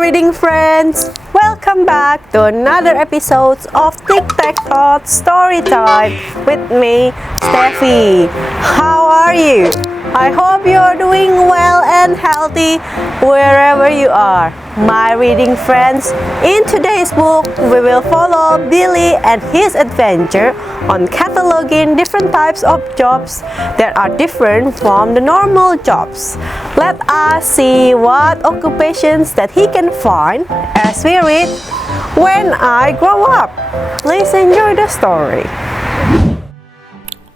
reading friends! Welcome back to another episode of Tic Tac Tot Storytime with me, Steffi. How are you? I hope you're doing well and healthy wherever you are. My reading friends, in today's book, we will follow Billy and his adventure on cataloging different types of jobs that are different from the normal jobs. Let us see what occupations that he can find as we read When I Grow Up. Please enjoy the story.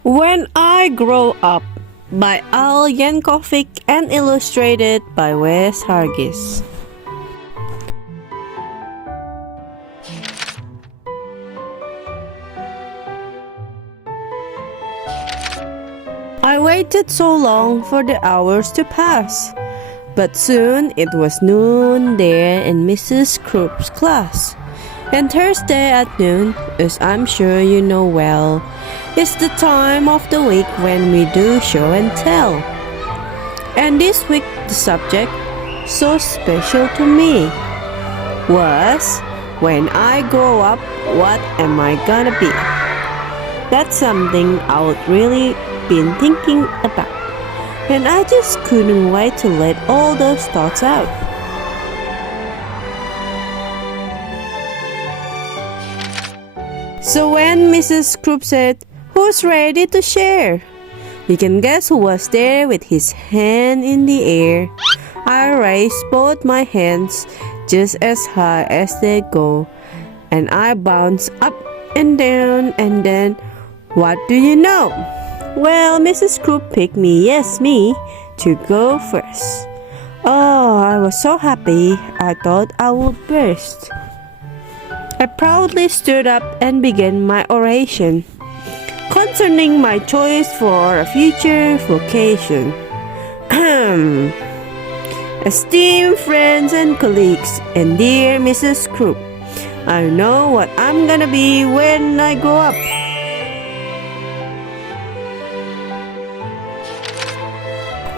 When I Grow Up by Yankovic and illustrated by Wes Hargis. I waited so long for the hours to pass, but soon it was noon there in Mrs. Crupp's class. And Thursday at noon, as I'm sure you know well, is the time of the week when we do show and tell. And this week the subject, so special to me, was when I grow up, what am I gonna be? That's something I would really been thinking about, and I just couldn't wait to let all those thoughts out. So when Mrs. Crupp said, "Who's ready to share?" You can guess who was there with his hand in the air. I raised both my hands just as high as they go, and I bounced up and down, and then, what do you know? Well, Mrs. Crupp picked me, yes, me, to go first. Oh, I was so happy, I thought I would burst. I proudly stood up and began my oration concerning my choice for a future vocation. Esteemed friends and colleagues, and dear Mrs. Crupp, I know what I'm gonna be when I grow up.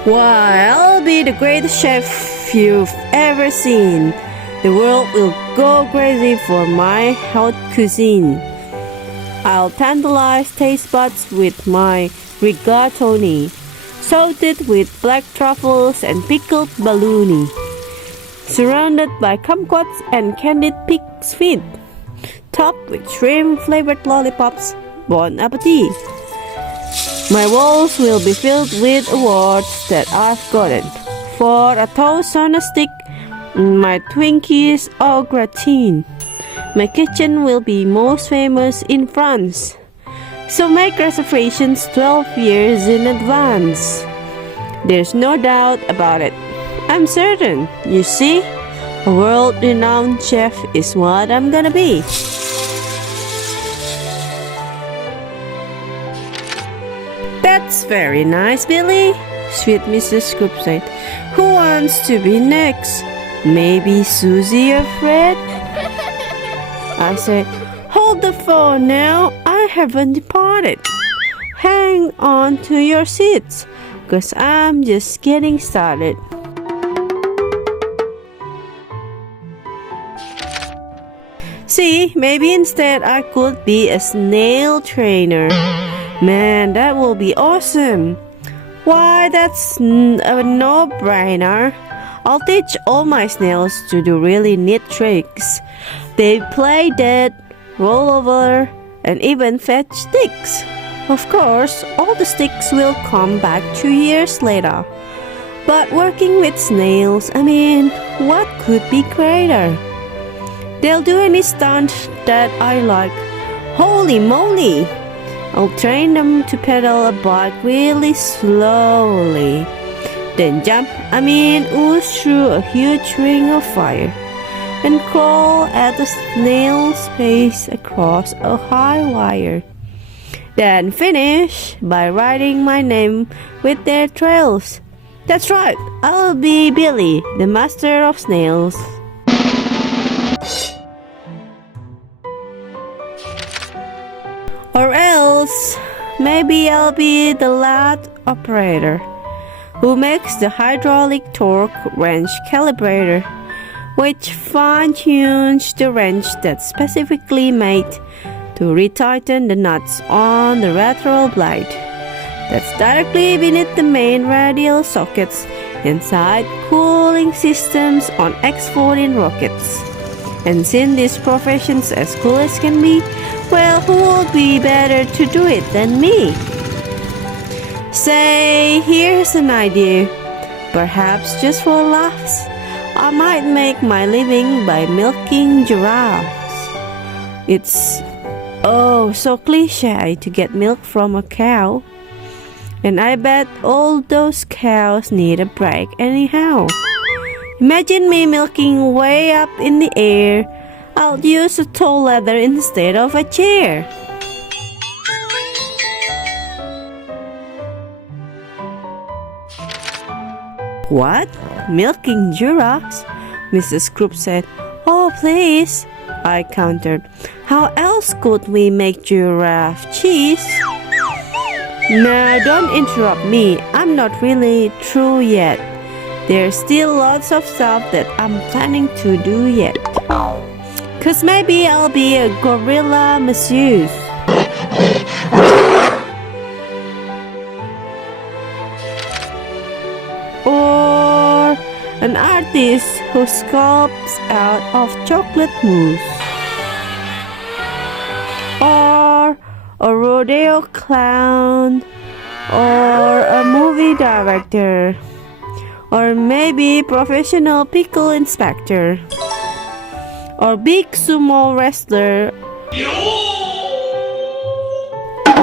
Why, I'll be the greatest chef you've ever seen. The world will go crazy for my hot cuisine. I'll tantalize taste buds with my rigatoni, salted with black truffles and pickled bologna, surrounded by kumquats and candied pig's feet, topped with shrimp-flavored lollipops. Bon appetit! My walls will be filled with awards that I've gotten for a toast on a stick, my Twinkies au gratin. My kitchen will be most famous in France, so make reservations 12 years in advance. There's no doubt about it. I'm certain, you see, a world-renowned chef is what I'm gonna be. That's very nice, Billy, sweet Mrs. Crupp said. Who wants to be next? Maybe Susie or Fred? I said, hold the phone now, I haven't departed. Hang on to your seats, 'cause I'm just getting started. See, maybe instead I could be a snail trainer. Man, that will be awesome. Why, that's a no-brainer. I'll teach all my snails to do really neat tricks. They play dead, roll over, and even fetch sticks. Of course, all the sticks will come back 2 years later. But working with snails, what could be greater? They'll do any stunt that I like. Holy moly! I'll train them to pedal a bike really slowly, then ooze through a huge ring of fire, and crawl at a snail's pace across a high wire. Then finish by writing my name with their trails. That's right, I'll be Billy, the master of snails. Or else, maybe I'll be the Aloud operator who makes the hydraulic torque wrench calibrator which fine-tunes the wrench that's specifically made to retighten the nuts on the lateral blade that's directly beneath the main radial sockets inside cooling systems on X-14 rockets. And since this profession's as cool as can be, well, who would be better to do it than me? Say, here's an idea. Perhaps just for laughs, I might make my living by milking giraffes. It's so cliche to get milk from a cow. And I bet all those cows need a break anyhow. Imagine me milking way up in the air. I'll use a tall ladder instead of a chair. What? Milking giraffes? Mrs. Croup said. Oh, please, I countered. How else could we make giraffe cheese? Now, don't interrupt me. I'm not really through yet. There's still lots of stuff that I'm planning to do yet. 'Cause maybe I'll be a gorilla masseuse. Or an artist who sculpts out of chocolate mousse. Or a rodeo clown. Or a movie director. Or maybe professional pickle inspector. Or big sumo wrestler.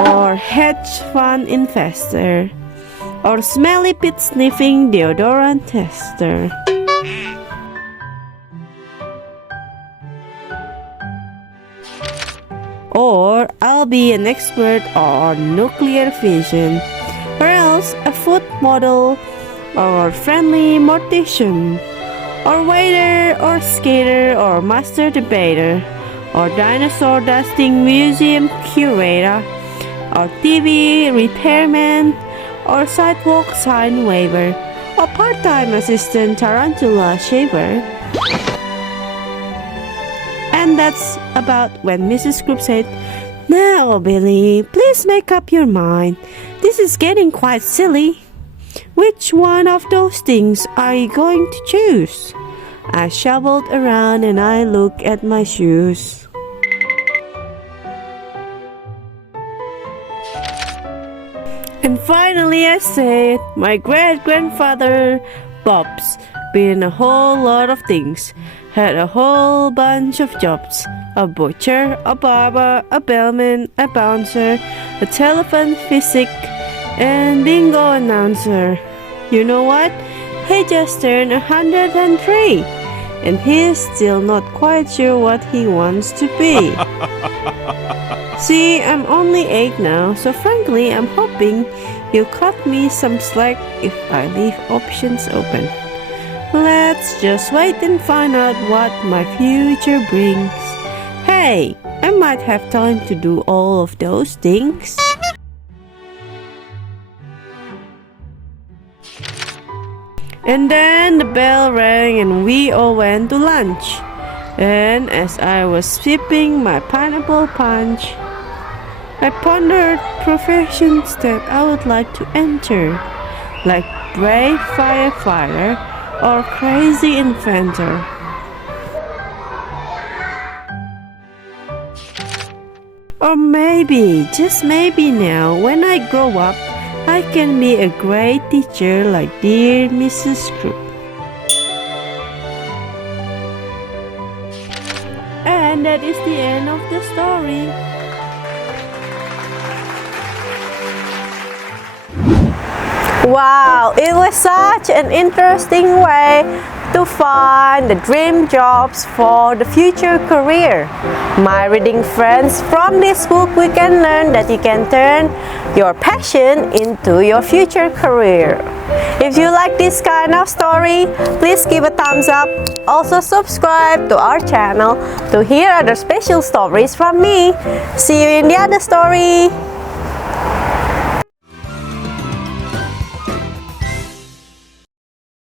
Or hedge fund investor. Or smelly pit sniffing deodorant tester. Or I'll be an expert on nuclear fission. Or else a food model. Or friendly mortician, or waiter, or skater, or master debater, or dinosaur dusting museum curator, or TV repairman, or sidewalk sign waver, or part-time assistant tarantula shaver. And that's about when Mrs. Croup said, Now, Billy, please make up your mind. This is getting quite silly. Which one of those things are you going to choose? I shuffled around and I looked at my shoes. And finally I said, my great-grandfather, Bob's been a whole lot of things. Had a whole bunch of jobs. A butcher, a barber, a bellman, a bouncer, a telephone physic, and bingo announcer. You know what? He just turned 103, and he's still not quite sure what he wants to be. See, I'm only 8 now, so frankly, I'm hoping you'll cut me some slack if I leave options open. Let's just wait and find out what my future brings. Hey, I might have time to do all of those things. And then the bell rang and we all went to lunch. And as I was sipping my pineapple punch, I pondered professions that I would like to enter, like brave firefighter or crazy inventor. Or maybe, just maybe now, when I grow up, I can be a great teacher like dear Mrs. Croup. And that is the end of the story. Wow, it was such an interesting way to find the dream jobs for the future career. My reading friends, from this book we can learn that you can turn your passion into your future career. If you like this kind of story, please give a thumbs up. Also subscribe to our channel to hear other special stories from me. See you in the other story.